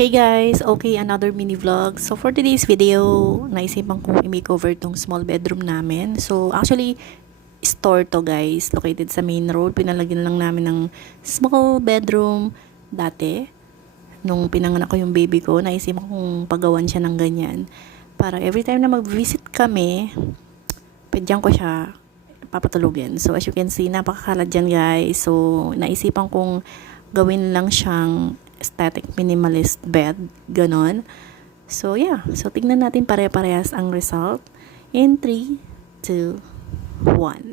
Hey guys! Okay, another mini vlog. So for today's video, naisipan kong i-makeover tong small bedroom namin. So actually, store to guys, located sa main road. Pinalagyan lang namin ng small bedroom dati. Nung pinanganak ko yung baby ko, naisipan kong pagawan siya ng ganyan. Para every time na mag-visit kami, pedyan ko siya papatulugin. So as you can see, napakakalad dyan guys. So naisipan kong gawin lang siyang static minimalist bed, ganon. So yeah, so tignan natin pare-parehas ang result in 3, 2, 1.